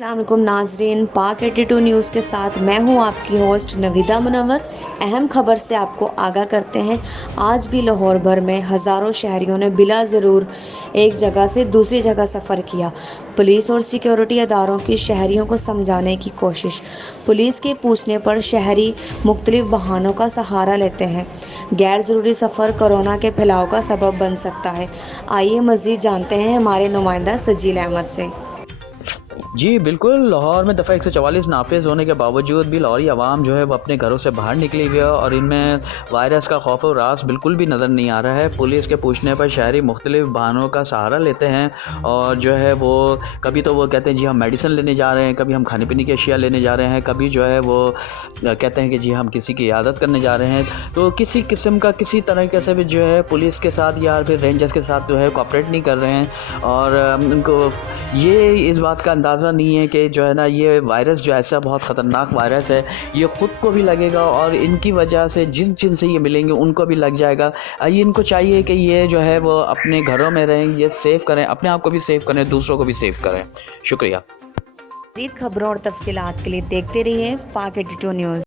अस्सलाम वालेकुम नाजरीन, पाक 82 न्यूज़ के साथ मैं हूं आपकी होस्ट नवीदा मुनव्वर। अहम खबर से आपको आगाह करते हैं। आज भी लाहौर भर में हज़ारों शहरियों ने बिला ज़रूर एक जगह से दूसरी जगह सफ़र किया। पुलिस और सिक्योरिटी अदारों की शहरियों को समझाने की कोशिश। पुलिस के पूछने पर शहरी मुख्तलिफ बहानों का सहारा लेते हैं। गैर ज़रूरी सफ़र कोरोना के फैलाव का सबब बन सकता है। आइए मज़ीद जानते हैं हमारे नुमाइंदा सजील अहमद से। जी बिल्कुल, लाहौर में दफ़ा 144 नाफिज होने के बावजूद भी लाहौरी अवाम जो है वो अपने घरों से बाहर निकली हुई है और इनमें वायरस का खौफ और रास बिल्कुल भी नज़र नहीं आ रहा है। पुलिस के पूछने पर शहरी मुख्तलिफ बहानों का सहारा लेते हैं और जो है वो कभी तो वो कहते हैं जी हम मेडिसिन लेने जा रहे हैं, कभी हम खाने पीने की अशिया लेने जा रहे हैं, कभी जो है वो कहते हैं कि जी हम किसी की इयादत करने जा रहे हैं। तो किसी किस्म का किसी तरीके से भी जो है पुलिस के साथ या फिर रेंजर्स के साथ जो है कोऑपरेट नहीं कर रहे हैं और उनको ये इस बात का अंदाज़ा नहीं है कि जो है ना ये वायरस जो ऐसा बहुत ख़तरनाक वायरस है, ये ख़ुद को भी लगेगा और इनकी वजह से जिन जिन से ये मिलेंगे उनको भी लग जाएगा। ये इनको चाहिए कि ये जो है वो अपने घरों में रहें, ये सेव करें, अपने आप को भी सेव करें, दूसरों को भी सेव करें। शुक्रिया। मज़ीद खबरों और तफसीलात के लिए देखते रहिए पाक 82 न्यूज़।